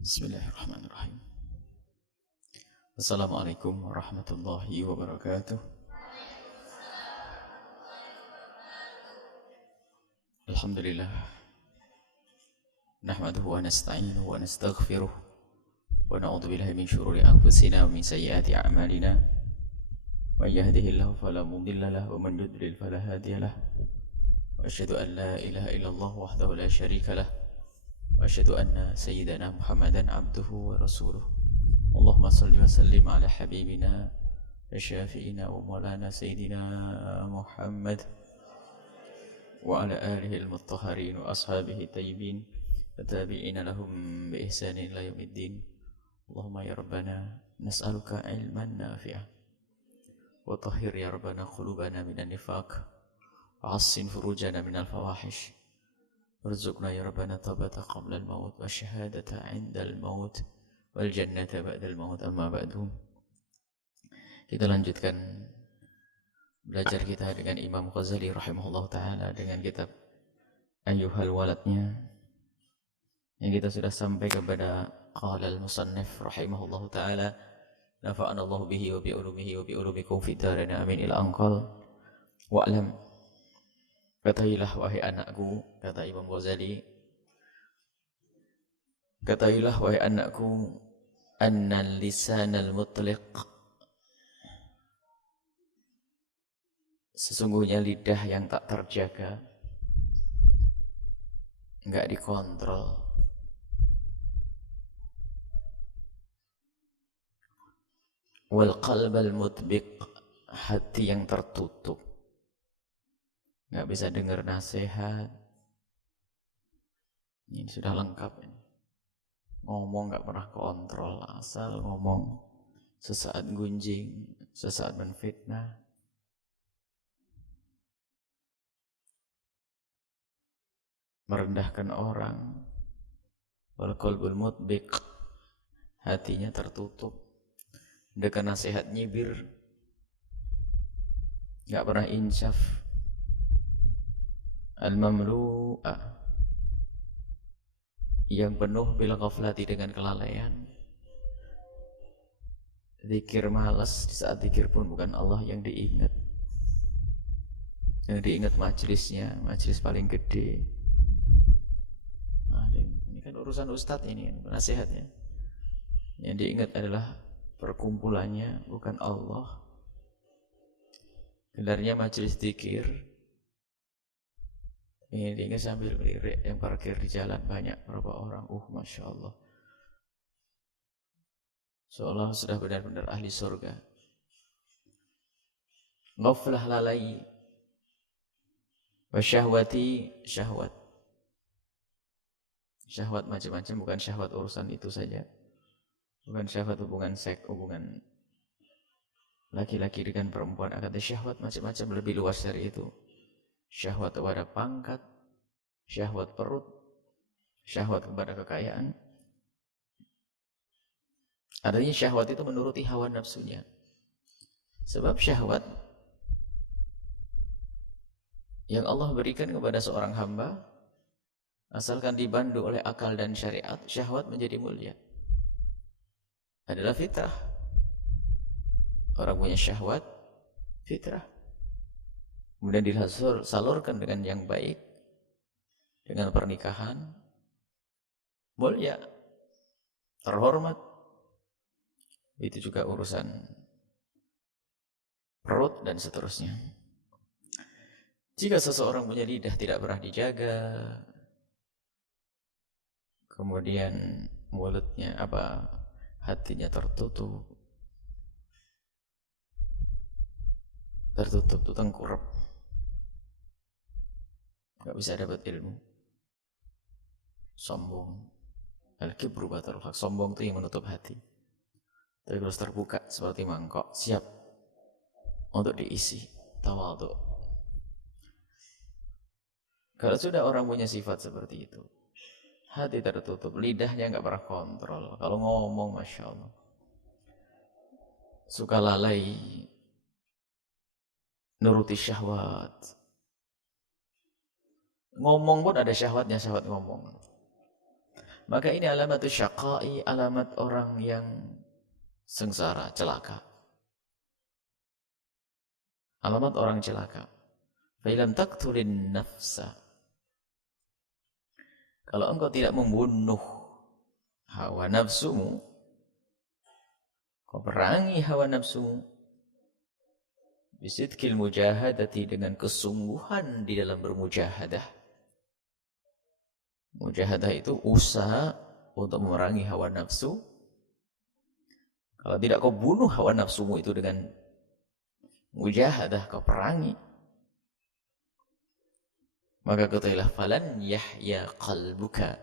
Bismillahirrahmanirrahim. Assalamualaikum warahmatullahi wabarakatuh. Alhamdulillah. Nahmaduhu wa nasta'inuhu wa nastaghfiruh. Wa na'udzu billahi min syururi anfusina wa min sayyiati a'malina. Man yahdihillahu fala mudilla lahu wa man yudlil fala hadiya lahu. Wa asyhadu an la ilaha illallah wahdahu la syarika lahu. Wa asyhadu anna sayyidana Muhammadan abduhu wa rasuluh. Allahumma salli wa sallim ala habibina wa syafi'ina wa maulana sayyidina Muhammad wa ala alihi al-mutahharin wa ashabihi tayyibin wa tabi'ina lahum bi ihsanin ila yaumiddin. Allahumma ya rabbana nas'aluka ilman nafi'ah wa tahhir ya rabbana qulubana minan nifaq wa hassin furujana minal fawahish warzuqna ya rabbana tabata qabla al-maut wa syahadata 'inda al-maut wal jannata ba'dal maut. Amma ba'du. Kita lanjutkan belajar kita dengan Imam Ghazali rahimahullah ta'ala dengan kitab Ayyuhal Waladnya, yang kita sudah sampai kepada qala al-musannif rahimahullah ta'ala nafa'ana Allah bihi wa bi ulumihi wa bi ulumikum fid dharain amin ila anqal. Wa'lam, katailah wahai anakku, kata Imam Ghazali, katailah wahai anakku, annal lisanal mutliq, sesungguhnya lidah yang tak terjaga, enggak dikontrol, wal qalbal mutbiq, hati yang tertutup, enggak bisa dengar nasihat. Ini sudah lengkap ini. Ngomong gak pernah kontrol, asal ngomong, sesaat gunjing, sesaat menfitnah. Merendahkan orang. Wal qalbul mutbiq, hatinya tertutup. Dengar nasihat nyibir, gak pernah insyaf. Al-mamlu'ah, yang penuh bil ghaflati, dengan kelalaian. Zikir malas, di saat zikir pun bukan Allah yang diingat. Yang diingat majelisnya, majelis paling gede. Ini kan urusan ustadz ini, nasihatnya. Yang diingat adalah perkumpulannya, bukan Allah. Gelarnya majelis zikir. Ini sambil melirik yang parkir di jalan banyak berapa orang. Masya Allah, seolah sudah benar-benar ahli surga. Ghaflah, lalai. Wasyahwati, syahwat. Syahwat macam-macam, bukan syahwat urusan itu saja. Bukan syahwat hubungan seks, hubungan laki-laki dengan perempuan. Akan syahwat macam-macam, lebih luas dari itu. Syahwat kepada pangkat, syahwat perut, syahwat kepada kekayaan. Adanya syahwat itu menuruti hawa nafsunya. Sebab syahwat yang Allah berikan kepada seorang hamba, asalkan dibantu oleh akal dan syariat, syahwat menjadi mulia. Adalah fitrah. Orang punya syahwat, fitrah. Kemudian disalurkan dengan yang baik, dengan pernikahan, mulia, terhormat. Itu juga urusan perut dan seterusnya. Jika seseorang punya lidah tidak pernah dijaga, kemudian mulutnya hatinya tertutup tuh tengkurap, gak bisa dapat ilmu. Sombong, al-kibru batarul haq, sombong itu yang menutup hati. Tapi harus terbuka seperti mangkok, siap untuk diisi. Tawadhu. Kalau sudah orang punya sifat seperti itu, hati tertutup, lidahnya gak pernah kontrol. Kalau ngomong, Masya Allah, suka lalai, nuruti syahwat. Ngomong pun ada syahwatnya, syahwat ngomong. Maka ini alamat syaqai, alamat orang yang sengsara, celaka. Alamat orang celaka. Fa'ilam taqtulin nafsa. Kalau engkau tidak membunuh hawa nafsumu, kau perangi hawa nafsumu, bisidqil mujahadati, dengan kesungguhan di dalam bermujahadah. Mujahadah itu usaha untuk memerangi hawa nafsu. Kalau tidak kau bunuh hawa nafsumu itu dengan mujahadah, kau perangi, maka ketahuilah falan yahya qalbuka,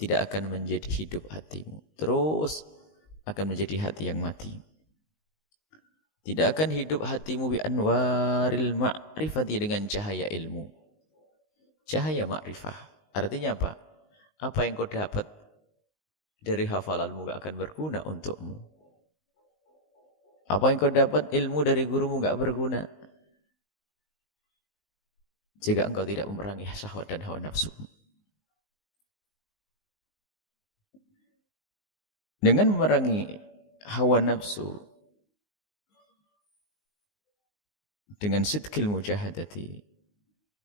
tidak akan menjadi hidup hatimu, terus akan menjadi hati yang mati. Tidak akan hidup hatimu bi anwaril ma'rifati, dengan cahaya ilmu, cahaya ma'rifah. Artinya apa? Apa yang kau dapat dari hafalanmu gak akan berguna untukmu. Apa yang kau dapat ilmu dari gurumu gak berguna jika engkau tidak memerangi syahwat dan hawa nafsu. Dengan memerangi hawa nafsu, dengan sidqil mujahadati,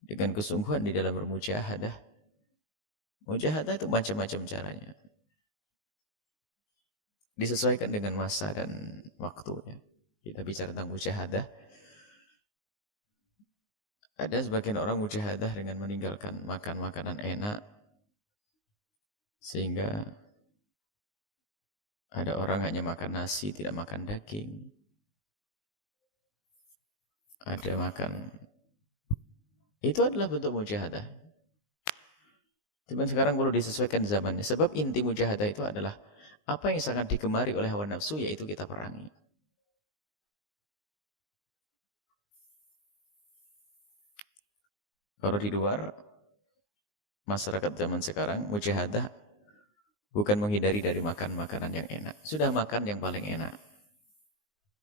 dengan kesungguhan di dalam bermujahadah. Mujahadah itu macam-macam caranya, disesuaikan dengan masa dan waktunya. Kita bicara tentang mujahadah, ada sebagian orang mujahadah dengan meninggalkan makan makanan enak, sehingga ada orang hanya makan nasi, tidak makan daging. Ada makan, itu adalah bentuk mujahadah. Cuman sekarang perlu disesuaikan zamannya. Sebab inti mujahadah itu adalah apa yang sangat digemari oleh hawa nafsu, yaitu kita perangi. Kalau di luar masyarakat zaman sekarang, mujahadah bukan menghindari dari makan makanan yang enak. Sudah makan yang paling enak.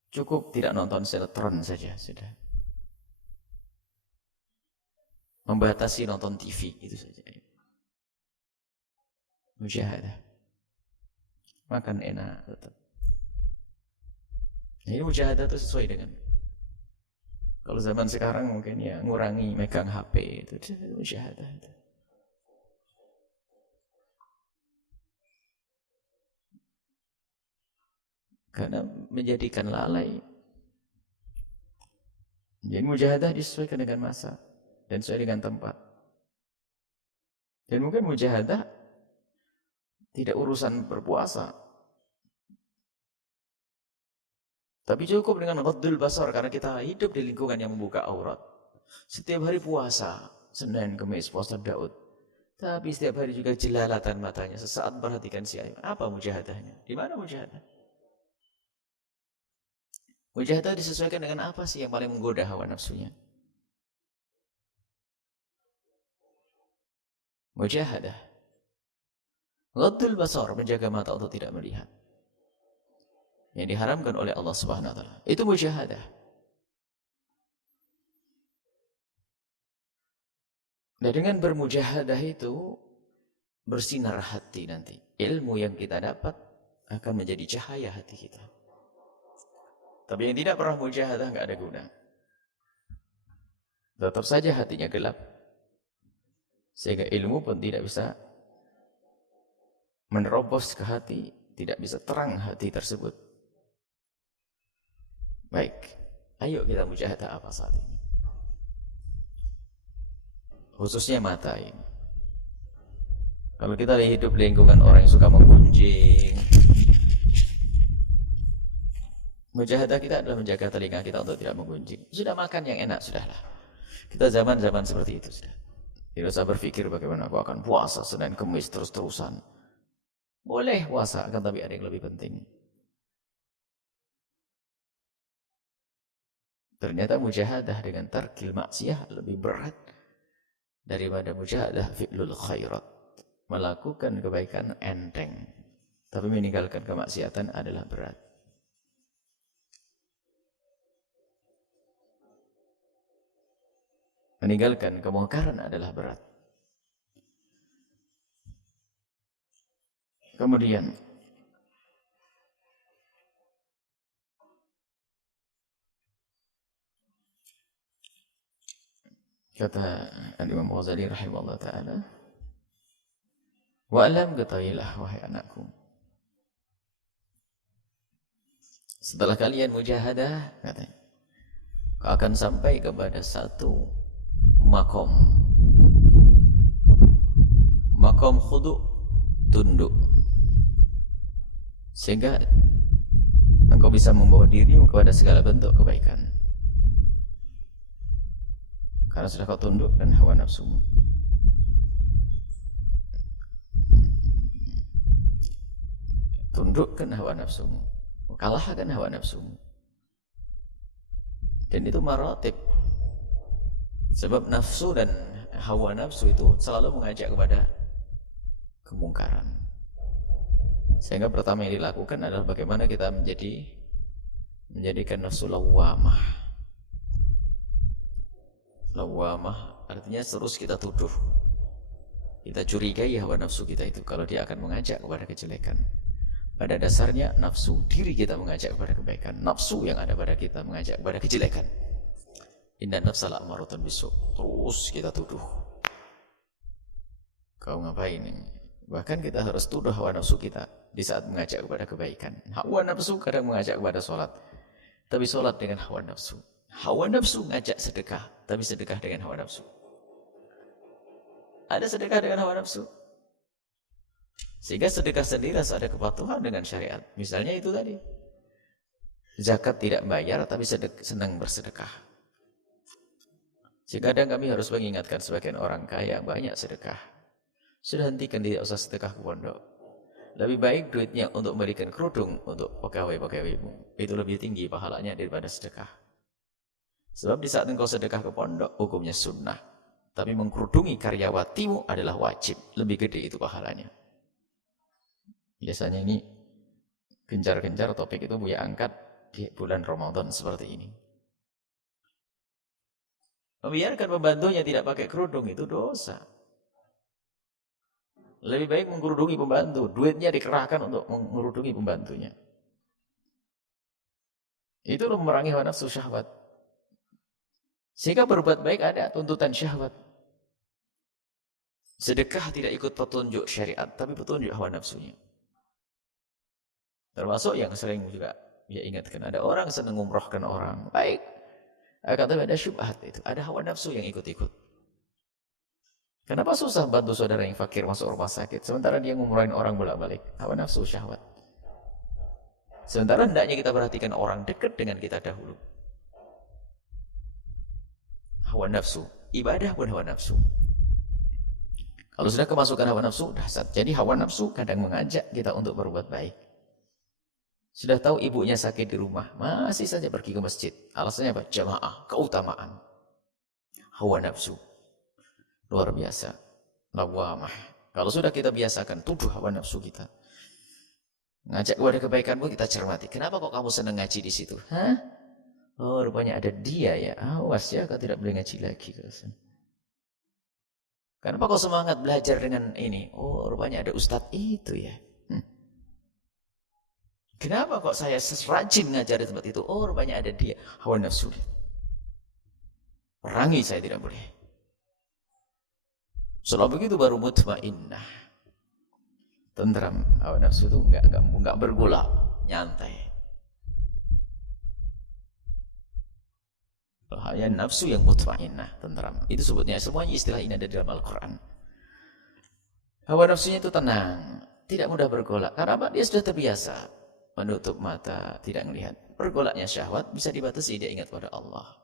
Cukup tidak nonton sinetron saja sudah. Membatasi nonton TV, itu saja. Mujahadah. Makan enak tetap. Ini mujahadah itu sesuai dengan, kalau zaman sekarang mungkin ya ngurangi megang HP, itu mujahadah itu. Karena menjadikan lalai. Jadi mujahadah disesuaikan dengan masa dan sesuai dengan tempat. Dan mungkin mujahadah tidak urusan berpuasa, tapi cukup dengan ghaddul basar, karena kita hidup di lingkungan yang membuka aurat. Setiap hari puasa, Senin, Kamis, puasa Daud. Tapi setiap hari juga jelalatan matanya, sesaat perhatikan si ayam. Apa mujahadahnya? Di mana mujahadah? Mujahadah disesuaikan dengan apa sih yang paling menggoda hawa nafsunya? Mujahadah. Ghaddul basar, menjaga mata untuk tidak melihat yang diharamkan oleh Allah Subhanahu wa taala. Itu mujahadah. Nah, dengan bermujahadah itu bersinar hati nanti. Ilmu yang kita dapat akan menjadi cahaya hati kita. Tapi yang tidak pernah mujahadah enggak ada guna. Tetap saja hatinya gelap. Sehingga ilmu pun tidak bisa menerobos ke hati, tidak bisa terang hati tersebut. Baik, ayo kita mujahadah apa saat ini? Khususnya mata ini. Kalau kita hidup lingkungan orang yang suka menggunjing, mujahadah kita adalah menjaga telinga kita untuk tidak menggunjing. Sudah makan yang enak, sudahlah. Kita zaman-zaman seperti itu sudah. Tidak usah berpikir bagaimana aku akan puasa Senin Kamis terus-terusan. Boleh puasa, akan tapi ada yang lebih penting. Ternyata mujahadah dengan tarkil maksiyah lebih berat daripada mujahadah fi'lul khairat. Melakukan kebaikan enteng, tapi meninggalkan kemaksiatan adalah berat. Meninggalkan kemungkaran adalah berat. Kemudian kata Imam Ghazali rahimahullah ta'ala, wa'lam, ketahuilah wahai anakku, setelah kalian mujahadah, katanya, kau akan sampai kepada satu makom khudu', tunduk, sehingga engkau bisa membawa dirimu kepada segala bentuk kebaikan karena sudah kau tunduk dan hawa nafsumu. Tundukkan hawa nafsumu, kalahkan hawa nafsumu. Dan itu maratib. Sebab nafsu dan hawa nafsu itu selalu mengajak kepada kemungkaran. Sehingga pertama yang dilakukan adalah bagaimana kita menjadikan nafsu lawamah. Lawamah artinya terus kita tuduh, kita curigai hawa nafsu kita itu kalau dia akan mengajak kepada kejelekan. Pada dasarnya nafsu diri kita mengajak kepada kebaikan, nafsu yang ada pada kita mengajak kepada kejelekan. Inna nafsa la'amaratun bisu', terus kita tuduh, kau ngapain ini? Bahkan kita harus tuduh hawa nafsu kita di saat mengajak kepada kebaikan. Hawa nafsu kadang mengajak kepada sholat, tapi sholat dengan hawa nafsu. Hawa nafsu ngajak sedekah, tapi sedekah dengan hawa nafsu. Ada sedekah dengan hawa nafsu, sehingga sedekah sendiri harus ada kepatuhan dengan syariat. Misalnya itu tadi, zakat tidak bayar tapi senang bersedekah. Sehingga kadang kami harus mengingatkan sebagian orang kaya banyak sedekah. Sudah hentikan, tidak usah sedekah ke pondok. Lebih baik duitnya untuk memberikan kerudung untuk pegawai-pegawaimu. Itu lebih tinggi pahalanya daripada sedekah. Sebab di saat engkau sedekah ke pondok, hukumnya sunnah. Tapi mengkerudungi karyawatimu adalah wajib. Lebih gede itu pahalanya. Biasanya ini gencar-gencar topik itu Buya angkat di bulan Ramadan seperti ini. Membiarkan pembantunya tidak pakai kerudung itu dosa. Lebih baik mengkerudungi pembantu, duitnya dikerahkan untuk mengkerudungi pembantunya. Itu memerangi hawa nafsu syahwat. Sehingga berbuat baik ada tuntutan syahwat. Sedekah tidak ikut petunjuk syariat, tapi petunjuk hawa nafsunya. Termasuk yang sering juga dia ingatkan, ada orang senang ngumrohkan orang, baik. Kata ada syubhat itu, ada hawa nafsu yang ikut-ikut. Kenapa susah bantu saudara yang fakir masuk rumah sakit, sementara dia ngumrohin orang bolak-balik? Hawa nafsu syahwat. Sementara hendaknya kita perhatikan orang dekat dengan kita dahulu. Hawa nafsu, ibadah pun hawa nafsu. Kalau sudah kemasukan hawa nafsu, dahsyat. Jadi hawa nafsu kadang mengajak kita untuk berbuat baik. Sudah tahu ibunya sakit di rumah, masih saja pergi ke masjid. Alasannya apa? Jamaah, keutamaan. Hawa nafsu. Luar biasa. Lawamah. Kalau sudah kita biasakan tuduh hawa nafsu kita, ngajak kepada kebaikanmu, kita cermati. Kenapa kok kamu senang ngaji di situ? Hah? Oh, rupanya ada dia ya. Awas ya, kau tidak boleh ngaji lagi. Kenapa kau semangat belajar dengan ini? Oh, rupanya ada ustadz itu ya. Kenapa kok saya rajin ngajar di tempat itu? Oh, rupanya ada dia. Hawa nafsu. Perangi saya tidak boleh. Setelah begitu baru mutmainnah. Tentram. Hawa nafsu itu enggak bergolak, nyantai. Hanya nafsu yang mutmainnah, tentram. Itu sebutnya, semuanya istilah ini ada di dalam Al-Quran. Hawa nafsunya itu tenang, tidak mudah bergolak. Karena apa? Dia sudah terbiasa menutup mata, tidak melihat. Bergolaknya syahwat bisa dibatasi, dia ingat pada Allah.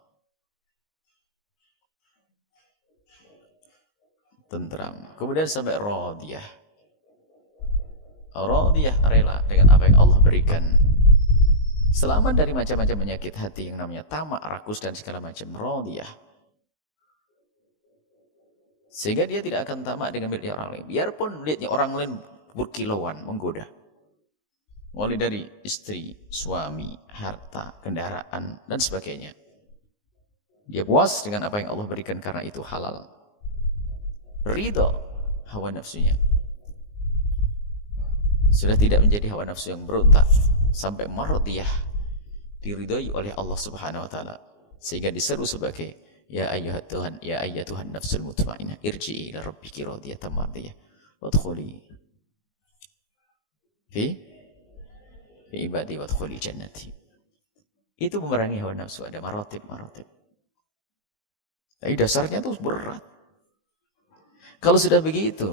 Tentram. Kemudian sampai radiyah. Radiyah, rela dengan apa yang Allah berikan. Selamat dari macam-macam penyakit hati yang namanya tamak, rakus, dan segala macam. Radiyah. Sehingga dia tidak akan tamak dengan miliknya orang lain. Biarpun miliknya orang lain berkilauan, menggoda. Mulai dari istri, suami, harta, kendaraan, dan sebagainya. Dia puas dengan apa yang Allah berikan karena itu halal. Ridho hawa nafsunya. sudah tidak menjadi hawa nafsu yang berontak, sampai maradiyah, diridhoi oleh Allah Subhanahu wa taala, sehingga diseru sebagai ya ayyuhat Tuhan, ya ayyatuhan nafsul mutmainnah, irji'i ila rabbiki radiyatan mardiyah wadkhuli fi ibadi wadkhuli jannati. Itu memerangi hawa nafsu, ada maratib. Tapi dasarnya itu berat. Kalau sudah begitu,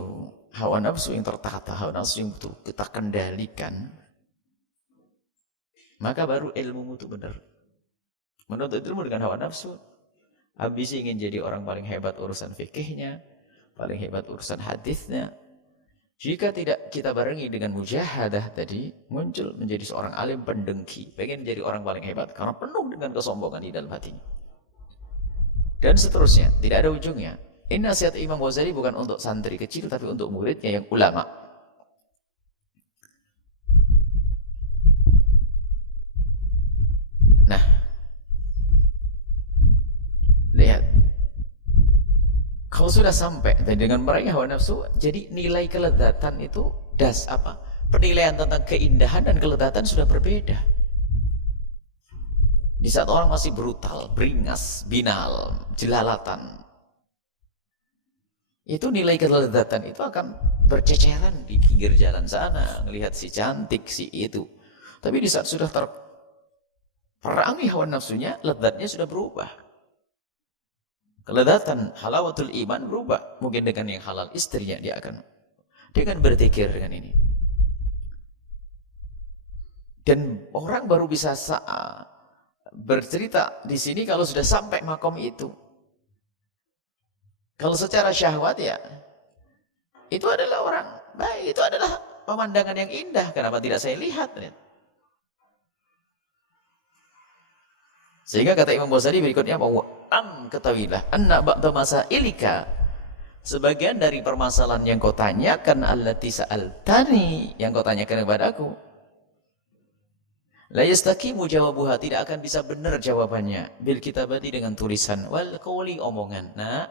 hawa nafsu yang tertata, hawa nafsu yang betul kita kendalikan, maka baru ilmu itu benar. Menuntut ilmu dengan hawa nafsu, ambisi ingin jadi orang paling hebat urusan fikihnya, paling hebat urusan hadisnya. Jika tidak kita barengi dengan mujahadah tadi, muncul menjadi seorang alim pendengki, pengen jadi orang paling hebat karena penuh dengan kesombongan di dalam hatinya. Dan seterusnya, tidak ada ujungnya. Ini nasihat Imam Ghazali bukan untuk santri kecil, tapi untuk muridnya yang ulama. Nah, lihat. Kalau sudah sampai dengan meraih hawa nafsu, jadi nilai kelezatan itu penilaian tentang keindahan dan kelezatan sudah berbeda. Di saat orang masih brutal, beringas, binal, jelalatan, itu nilai kelezatan itu akan berceceran di pinggir jalan sana, melihat si cantik, si itu. Tapi di saat sudah terperangi hawa nafsunya, lezatnya sudah berubah. Kelezatan halawatul iman berubah. Mungkin dengan yang halal istrinya dia akan dengan berzikir dengan ini. Dan orang baru bisa bercerita di sini kalau sudah sampai makom itu. Kalau secara syahwat ya, itu adalah orang baik, itu adalah pemandangan yang indah. Kenapa tidak saya lihat? Sehingga kata Imam Ghazali berikutnya bahwa ketahuilah anna ba'da masailika, sebagian dari permasalahan yang kau tanyakan, allati sa'altani, yang kau tanyakan kepadaku, la yastaqimu jawabuha, tidak akan bisa benar jawabannya, bil kitabati, dengan tulisan, wal qawli, omongan. Nah,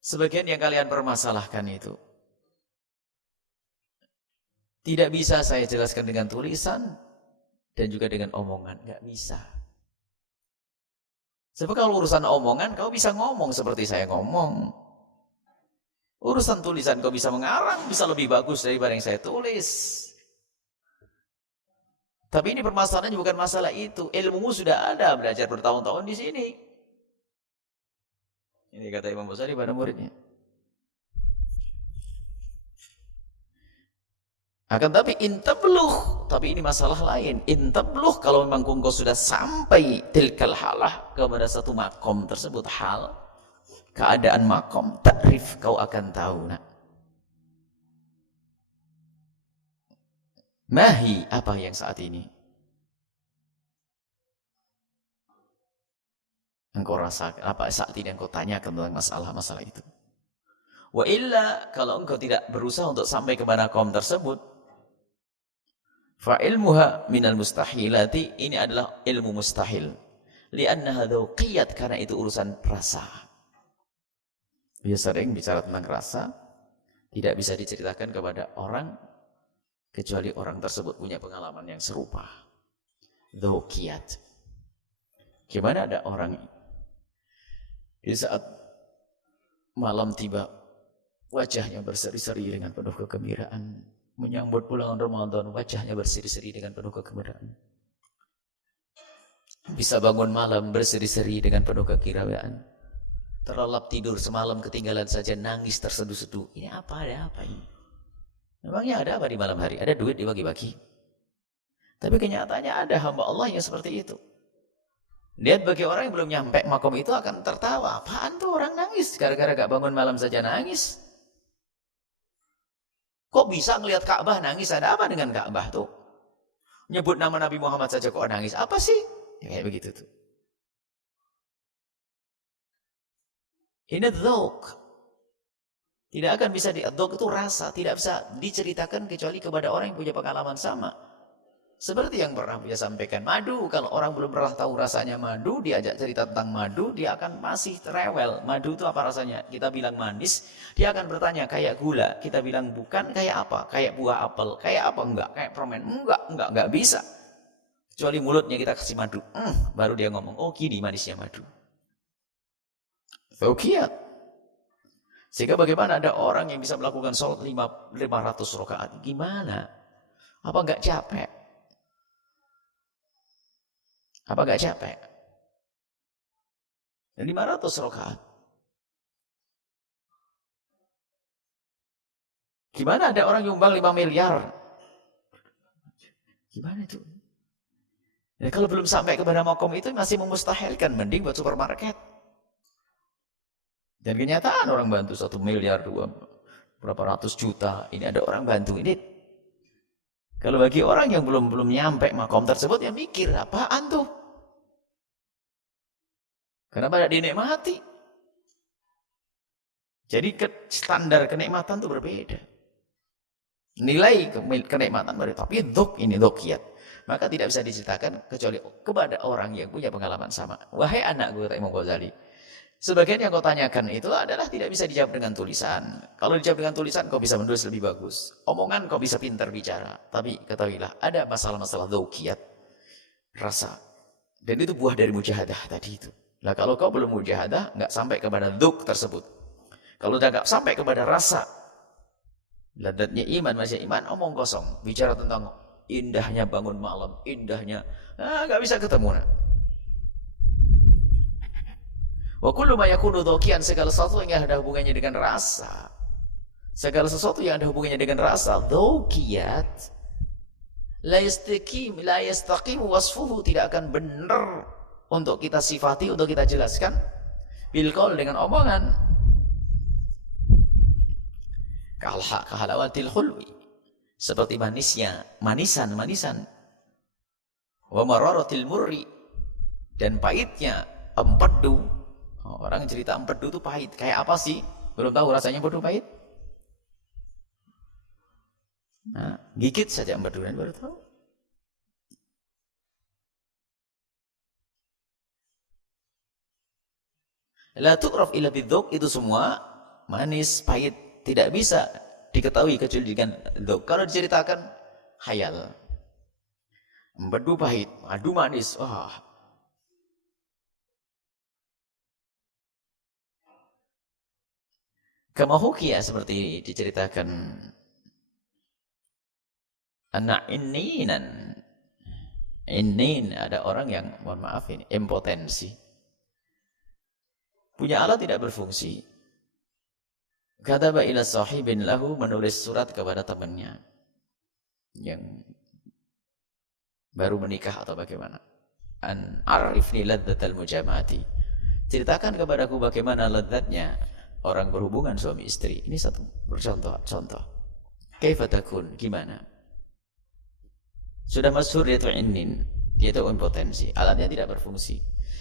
sebagian yang kalian permasalahkan itu tidak bisa saya jelaskan dengan tulisan dan juga dengan omongan, nggak bisa. Sebab kalau urusan omongan, kau bisa ngomong seperti saya ngomong. Urusan tulisan kau bisa mengarang, bisa lebih bagus daripada yang saya tulis. Tapi ini permasalahannya bukan masalah itu. Ilmumu sudah ada, belajar bertahun-tahun di sini. Ini kata Imam Ghazali pada muridnya. Akan tapi intabluh, tapi ini masalah lain. Intabluh, kalau memang engkau sudah sampai tilkal halah, kepada satu makom tersebut, hal, keadaan makom, takrif, kau akan tahu. Nah, mahi, apa yang saat ini engkau rasakan, apa saat ini engkau tanyakan tentang masalah-masalah itu. Wa illa, kalau engkau tidak berusaha untuk sampai kepada makom tersebut, fa ilmuha minal mustahilati, ini adalah ilmu mustahil. Li'annaha dzauqiyat, karena itu urusan rasa. Dia sering bicara tentang rasa, tidak bisa diceritakan kepada orang kecuali orang tersebut punya pengalaman yang serupa. Dzauqiyat. Gimana ada orang di saat malam tiba, wajahnya berseri-seri dengan penuh kegembiraan, menyambut bulan Ramadan, wajahnya berseri-seri dengan penuh kegembiraan. Bisa bangun malam berseri-seri dengan penuh kegembiraan. Terlelap tidur semalam ketinggalan saja, nangis terseduh-seduh. Ini apa, ada apa ini? Memangnya ada apa di malam hari? Ada duit dibagi-bagi. Tapi kenyataannya ada hamba Allah yang seperti itu. Lihat bagi orang yang belum nyampe makom itu akan tertawa. Apaan tuh orang nangis? Gara-gara gak bangun malam saja nangis. Kok bisa ngelihat Ka'bah nangis? Ada apa dengan Ka'bah tuh? Nyebut nama Nabi Muhammad saja kok nangis? Apa sih? Ya, kayak begitu tuh. Ini dzauq. Tidak akan bisa dzauq itu rasa, tidak bisa diceritakan kecuali kepada orang yang punya pengalaman sama. Seperti yang pernah dia sampaikan, madu, kalau orang belum pernah tahu rasanya madu, diajak cerita tentang madu, dia akan masih rewel. Madu itu apa rasanya? Kita bilang manis, dia akan bertanya, kayak gula. Kita bilang bukan, kayak apa? Kayak buah apel. Kayak apa? Enggak. Kayak permen. Enggak bisa. Kecuali mulutnya kita kasih madu. Baru dia ngomong, oh gini manisnya madu. Fauqiyat. Sehingga bagaimana ada orang yang bisa melakukan sholat 500 rakaat? Gimana? Apa enggak capek? Apa enggak capek? 500 rakaat. Gimana ada orang nyumbang 5 miliar? Gimana itu? Ya, kalau belum sampai kepada makom itu masih memustahilkan, mending buat supermarket. Dan kenyataan orang bantu 1 miliar, berapa ratus juta, ini ada orang bantu ini. Kalau bagi orang yang belum nyampe makom tersebut, ya mikir apaan tuh? Kenapa tidak dinikmati? Jadi standar kenikmatan itu berbeda. Nilai kenikmatan berbeda. Tapi ini dhokiyat. Maka tidak bisa diceritakan kecuali kepada orang yang punya pengalaman sama. Wahai anakku, kata Imam Ghazali, sebagian yang kau tanyakan itu adalah tidak bisa dijawab dengan tulisan. Kalau dijawab dengan tulisan, kau bisa menulis lebih bagus. Omongan kau bisa pintar bicara. Tapi ketahuilah, ada masalah-masalah dhokiyat, rasa. Dan itu buah dari mujahadah tadi itu. Nah kalau kau belum mujahadah, nggak sampai kepada dhok tersebut. Kalau udah nggak sampai kepada rasa, ladatnya iman, masih iman, omong kosong. Bicara tentang indahnya bangun malam, indahnya, nggak bisa ketemu. Wa kullu ma yakunu dhokian, segala sesuatu yang ada hubungannya dengan rasa. Segala sesuatu yang ada hubungannya dengan rasa, dhokiyat, la yastaqim wasfuhu, tidak akan benar untuk kita sifati, untuk kita jelaskan bil qaul, dengan omongan. Kahalawatil khulwi, seperti manisnya, manisan. Wa mararatil murri, dan pahitnya empedu. Orang cerita empedu itu pahit. Kayak apa sih? Belum tahu rasanya empedu pahit? Nah, gigit saja empedu dan baru tahu. La tu'raf illa bidzauq, itu semua manis, pahit, tidak bisa diketahui kecuali dengan dzauq. Kalau diceritakan khayal. Empedu pahit, madu manis. Kama hukiya, seperti diceritakan anak innin, ada orang yang, mohon maaf ini, impotensi. Punya alat tidak berfungsi. Kataba ila sahibin lahu, menulis surat kepada temannya yang baru menikah atau bagaimana. An arifni ladzatal mujamati, ceritakan kepadaku bagaimana lezatnya orang berhubungan suami istri. Ini satu contoh. Kaifa takun, gimana? Sudah masyhur dia itu innin, dia itu impotensi, alatnya tidak berfungsi.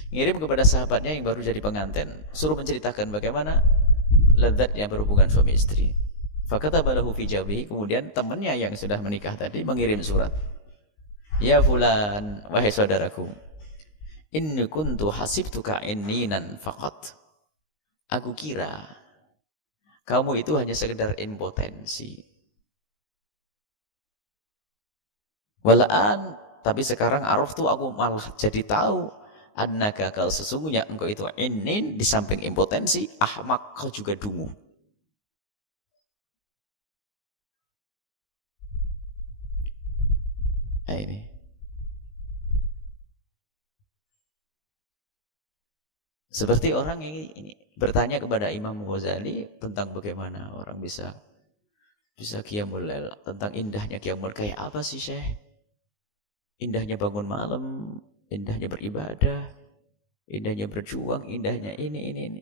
Ngirim kepada sahabatnya yang baru jadi pengantin, suruh menceritakan bagaimana lezatnya berhubungan suami istri. Fakataba lahu fi jawabihi, kemudian temannya yang sudah menikah tadi mengirim surat. Ya fulan, wahai saudaraku, inni kuntu hasibtuka inninan faqat. Aku kira kamu itu hanya sekedar impotensi. Walaan, tapi sekarang araf tuh aku malah jadi tahu, annaka, kalau sesungguhnya engkau itu innin, di samping impotensi, ahmak, kau juga dungu. Nah ini. Seperti orang ini bertanya kepada Imam Ghazali tentang bagaimana orang bisa qiyamul lail, tentang indahnya qiyamul. Kayak apa sih Syekh? Indahnya bangun malam, indahnya beribadah, indahnya berjuang, indahnya ini.